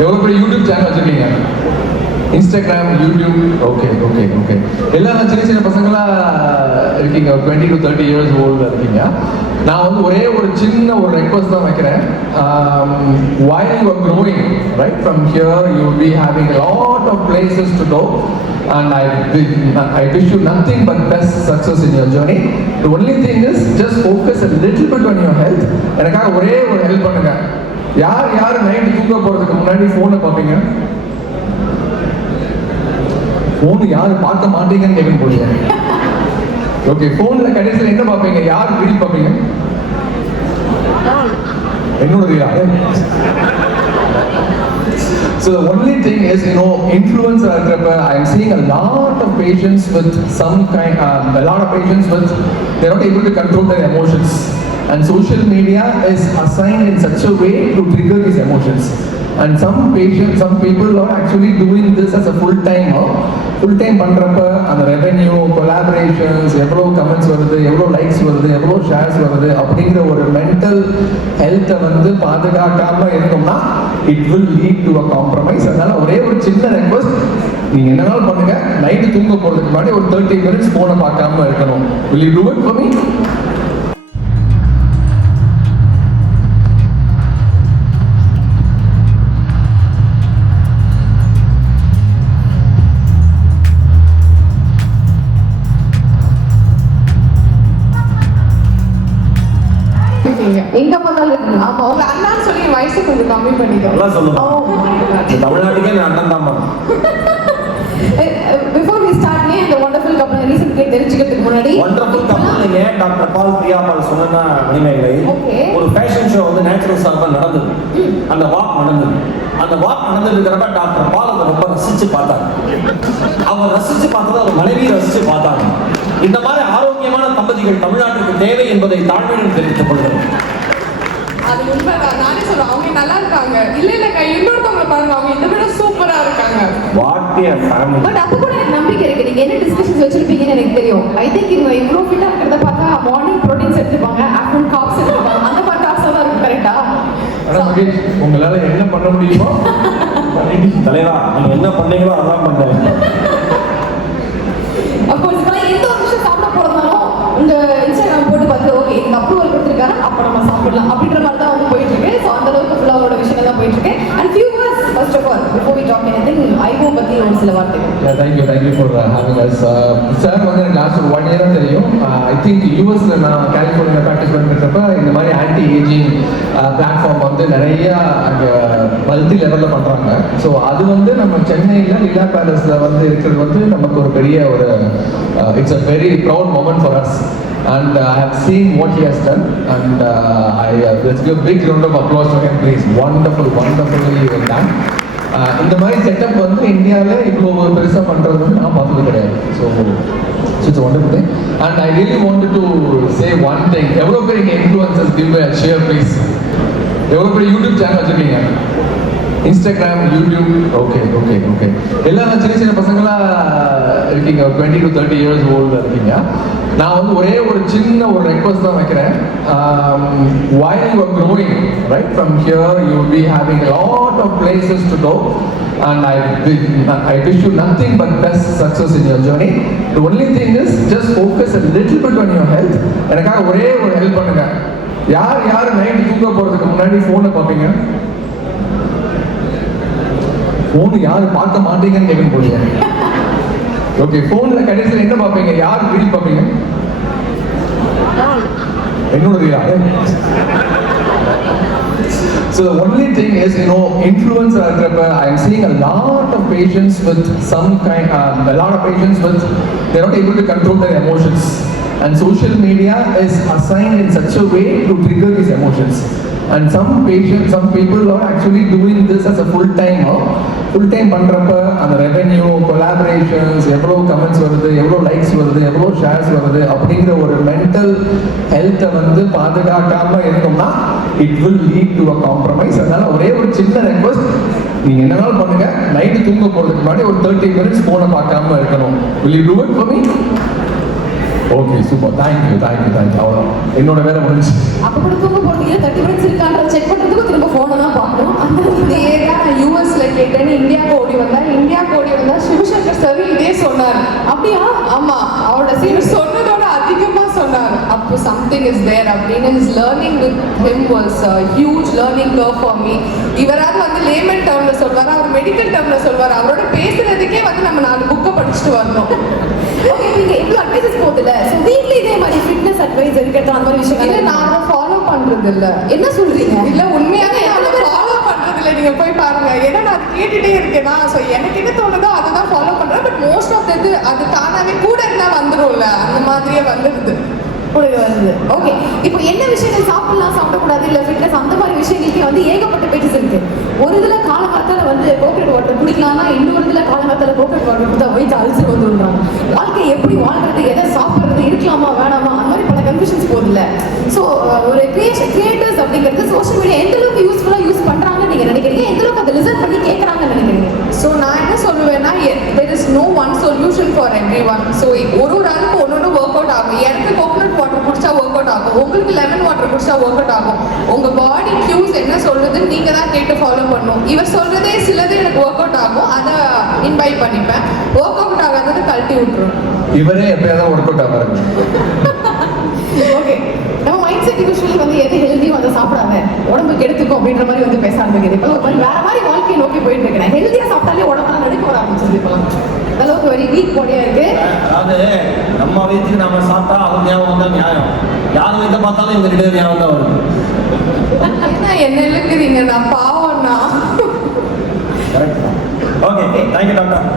எவ்வளோ பெரிய YouTube channel வச்சுருக்கீங்க? Instagram, YouTube. Okay okay okay. எல்லாம் சின்ன சின்ன பசங்களாம் இருக்கீங்க, ஒரு 20 to 30 years old இருக்கீங்க. நான் வந்து ஒரே ஒரு சின்ன ஒரு ரெக்வஸ்ட் தான் வைக்கிறேன். while you are growing, right, from here you will be having a lot of places to go, and I wish you nothing but best success in your journey. The only thing is just focus a little bit on your health. எனக்காக ஒரே ஒரு help பண்ணுங்க. யார் night தூங்க போறதுக்கு முன்னாடி போனை பார்ப்பீங்க? போன் யாரு பார்க்க மாட்டீங்கன்னு கேட்க போறீங்க. ஓகே, போன்ல கடைசியில் என்ன பார்ப்பீங்க? யார் ரீல் பார்ப்பீங்க? என்னோட ரீலா? So the only thing is, influencer agrappa, I am seeing a lot of patients with a lot of patients with, they're not able to control their emotions, and social media is assigned in such a way to trigger these emotions, and some people are actually doing this as a full time பண்றப்ப அந்த revenue, collaborations, எவ்வளோ comments வருது, எவ்வளோ likes வருது, எவ்வளோ shares வருது அப்படிங்கிற ஒரு மென்டல் ஹெல்த்தை வந்து பாதுகாக்காம இருக்கோம்னா it will lead to a compromise. அதனால ஒரே ஒரு சின்ன ரெக்வஸ்ட், நீங்க என்னனாலும் பண்ணுங்க, நைட்டு தூங்க போறதுக்கு முன்னாடி ஒரு 30 minutes போனை பார்க்காம இருக்கணும். Will you do it for me? எங்க பார்த்தாலும் ஆமா, உங்க அண்ணான்னு சொல்லி வயசு கொஞ்சம் கம்மி பண்ணிக்கலாம். தமிழ்நாட்டுக்கே நான் அண்ணன் தான். பிஃபோர் வி ஸ்டார்ட் இந்த வண்டர்ஃபுல் கப்பல் ரீசன் தெரிஞ்சுக்கிறதுக்கு முன்னாடி வண்டர்ஃபுல் கப்பல் டாக்டர் பால் பிரியா பால் சொன்னா மணிமேகலை ஒரு ஃபேஷன் ஷோ வந்து நேச்சுரல் சார்பா நடந்தது. அந்த வாக் நடந்ததுங்கிறப்ப டாக்டர் பால் அதை ரொம்ப ரசிச்சு பார்த்தாங்க. அவர் ரசிச்சு பார்த்ததை அவர் மனைவி ரசிச்சு பார்த்தாங்க. இந்த மாதிரி ஆரோக்கியமான தம்பதிகள் தமிழ்நாட்டுக்கு தேவை என்பதை தாழ்மையுடன் தெரிவித்துக் கொள்கிறேன். அது உண்மைதான், நானே சொல்றேன். அவங்க நல்லா இருக்காங்க. இல்ல இன்னொருத்தவங்க பாருங்க, அவங்க இதை விட சூப்பரா இருக்காங்க. What a family. பட் அப்ப கூட எனக்கு நம்பிக்கை இருக்கு. நீங்க என்ன டிஸ்கஷன்ஸ் வச்சிருப்பீங்கன்னு எனக்கு தெரியும். ஐ திங்க் இவங்க இவ்வளோ ஃபிட்டா இருக்கிறத பார்த்தா மார்னிங் ப்ரோட்டீன்ஸ் எடுத்துப்பாங்க, ஆஃப்டர்நூன் கார்ப்ஸ் எடுத்துப்பாங்க. அந்த மாதிரி டாக்ஸ் தான் இருக்கு. கரெக்டா? உங்களால என்ன பண்ண முடியுமோ தலைவா, நீங்க என்ன பண்ணீங்களோ அதான் பண்றேன். அப்கோர்ஸ் எந்த ஒரு விஷயம் சாப்பிட போறதாலும் உங்க இன்ஸ்டாகிராம் போட்டு பார்த்து ஓகே இந்த அப்ரூவல் கொடுத்துருக்காரு, அப்ப நம்ம சாப்பிடலாம் அப்படின்ற மாதிரி தான் வந்து போயிட்டு இருக்கு. ஸோ அந்த அளவுக்கு ஃபுல்லாக அவங்களோட விஷயங்கள் தான் போயிட்டு இருக்கு. And few words first of all before we talk anything, IO பத்தி ஒரு சில வார்த்தைகள். Thank you for having us. Sir வந்து எனக்கு லாஸ்ட் 1 year தெரியும். ஐ திங்க் யூஎஸ்ல நான் கலிஃபோர்னியா ப்ராக்டிஸ் பண்ணிருக்கப்ப இந்த மாதிரி ஆன்டி ஏஜிங் பிளாட்ஃபார்ம் வந்து நிறைய அங்கே மல்டி லெவலில் பண்ணுறாங்க. ஸோ அது வந்து நம்ம சென்னையில் லீலா பேலஸில் வந்து இருக்கிறது வந்து நமக்கு ஒரு பெரிய ஒரு it's a very proud moment for us. And I have seen what he has done, and let's give a big round of applause for him, please. Wonderfully done. இந்த மாதிரி செட்டப் வந்து இந்தியாவில் இவ்வளோ பெருசாக பண்ணுறது வந்து நான் பார்த்தது கிடையாது. So it's a wonderful thing. And I really wanted to say one thing. எவ்வளோ பெரிய influencers give a share please. எவ்வளோ பெரிய யூடியூப் சேனல் வச்சுருக்கீங்க? Instagram, YouTube. ஓகே எல்லாம் சின்ன சின்ன பசங்களாம் இருக்கீங்க, ஒரு 20 to 30 years old இருக்கீங்க. நான் வந்து ஒரே ஒரு சின்ன ஒரு ரெக்வஸ்ட் தான் வைக்கிறேன். while you are growing, right, from here you will be having a lot of places to go, and I wish you nothing but best success in your journey. The only thing is just focus a little bit on your health. எனக்காக ஒரே ஒரு help பண்ணுங்க. யார் night தூங்க போறதுக்கு முன்னாடி போனை பார்ப்பீங்க? போன் யாரு பார்க்க மாட்டீங்கன்னு கேட்க போறீங்க. ஓகே, போன்ல கடைசியில் என்ன பார்ப்பீங்க? யார் ரீல் பார்ப்பீங்க? என்னோட ரீலா? So the only thing is, influencer agrappa, I am seeing a lot of patients with they're not able to control their emotions, and social media is assigned in such a way to trigger these emotions, and some people are actually doing this as a full time பண்றப்ப அந்த revenue, collaborations, எவ்வளோ comments வருது, எவ்வளோ likes வருது, எவ்வளோ shares வருது அப்படிங்கிற ஒரு மென்டல் ஹெல்த்தை வந்து பாதுகாக்காம இருக்கோம்னா it will lead to a compromise. அதனால ஒரே ஒரு சின்ன ரெக்வஸ்ட், நீங்க என்னனாலும் பண்ணுங்க, நைட்டு தூங்க போறதுக்கு முன்னாடி ஒரு 30 minutes போனை பார்க்காம இருக்கணும். Will you do it for me? Okay, super. Thank you. அவ்வளோ என்னோட வேலை முடிஞ்சு. அப்போ கூட தூங்க போறீங்க, 30 minutes இருக்கான்ற செக் பண்றதுக்கு திரும்ப போனை தான் பார்க்கணும். அந்த யூஎஸ் கேட்டேன்னு இந்தியாவுக்கு ஓடி வந்தா சிவசங்கர் சார் இதே சொன்னார். அப்படியா? ஆமா, அவரோட சீன் சொன்னதோட அதிகமா சொன்னார். அப்போ சம்திங் இஸ் தேர் அப்படின்னு. his learning with him was a huge learning curve for me. இவராவது வந்து லேமன் டேர்ம்ல சொல்வார், அவர் மெடிக்கல் டேர்ம்ல சொல்வார். அவரோட பேசுறதுக்கே வந்து நம்ம 4 புக்கை படிச்சுட்டு வரணும். ஓகே, நீங்க இவ்வளவு அட்வைசஸ் போகுதுல, ஸோ வீட்ல இதே மாதிரி ஃபிட்னஸ் அட்வைஸ் இருக்கிறது அந்த மாதிரி இல்ல, விஷயங்கள் நான் அதை ஃபாலோ பண்றது இல்ல. என்ன சொல்றீங்க? இல்ல, உண்மையாவே ஃபாலோ பண்றது இல்ல. நீங்க போய் பாருங்க. ஏன்னா நான் அது கேட்டுட்டே இருக்கேனா, ஸோ எனக்கு என்ன தோணுதோ அதை தான் ஃபாலோ பண்றேன். பட் மோஸ்ட் ஆஃப் இது அது தானாவே கூட இருந்தா வந்துரும்ல, அந்த மாதிரியே வந்துடுது. வருது. ஓகே, இப்போ என்ன விஷயங்கள் சாப்பிடலாம் சாப்பிடக்கூடாது இல்ல ஃபிட்னஸ் அந்த மாதிரி விஷயங்களுக்கே வந்து ஏகப்பட்ட பேஜஸ் இருக்கு. ஒரு இதுல காலகாலத்தால வந்து கோகனட் வாட்டர் குடிக்கலாம்னா, இன்னொரு இதுல காலகாலத்தால கோகனட் வாட்டர் கொடுத்தா வயிற்று அல்சர் வந்துடுறாங்க. வாழ்க்கை எப்படி வாழ்றது, எதை சாப்பிடுறது, இருக்கலாமா வேணாமா, அந்த மாதிரி பல கன்ஃபியூஷன்ஸ் போகுதுல்ல. ஸோ ஒரு கிரியேட்டர்ஸ் அப்படிங்கிறது சோஷியல் மீடியா எந்த அளவுக்கு யூஸ்ஃபுல்லா யூஸ் பண்றாங்கன்னு நீங்க நினைக்கிறீங்க? எந்த அளவுக்கு அதை லிசன் பண்ணி கேட்கறாங்கன்னு நினைக்கிறீங்க? ஸோ நான் என்ன சொல்லுவேன்னா, there is no one solution for everyone. So ஒரு ஆளுக்கு ஒன்னொன்று ஒர்க் அவுட் ஆகும். எனக்கு கோகனட் வாட்டர் குடிச்சா ஒர்க் அவுட் ஆகும், உங்களுக்கு லெமன் வாட்டர் குடிச்சா ஒர்க் அவுட் ஆகும். உங்க பாடி கியூஸ் என்ன சொல்றது நீங்க தான் கேட்டு ஃபாலோ பண்ணணும். இவர் சொல்றதே சிலது எனக்கு ஒர்க் அவுட் ஆகும், அதை இன்வைட் பண்ணிப்பேன். ஒர்க் அவுட் ஆகாததை கழட்டி விட்டுரும். இவரே எப்பயாவது ஒர்க் அவுட் ஆகாரு. ஓகே, நம்ம மைண்ட் செட் யூஸ்வலி வந்து எது ஹெல்தியும் அதை சாப்பிடாத, உடம்புக்கு எடுத்துக்கும் அப்படின்ற மாதிரி வந்து பேச ஆரம்பிக்குது. இப்போ ஒரு வேற மாதிரி வாழ்க்கையை நோக்கி போயிட்டு இருக்கேன். ஹெல்தியா சாப்பிட்டாலே உடம்புலாம் நடுக்க வர ஆரம்பிச்சிருது. இப்போலாம் அந்த அளவுக்கு வெரி வீக் பாடியா இருக்கு. அதாவது நம்ம வயிற்றுக்கு நாம சாப்பிட்டா அது ஞாபகம் தான் நியாயம். யார் வயிற்ற பார்த்தாலும் இவங்க 2 ஞாபகம் தான் வருது. என்ன இழுக்குறீங்க? நான் பாவம்னா. கரெக்ட். Okay, thank you doctor.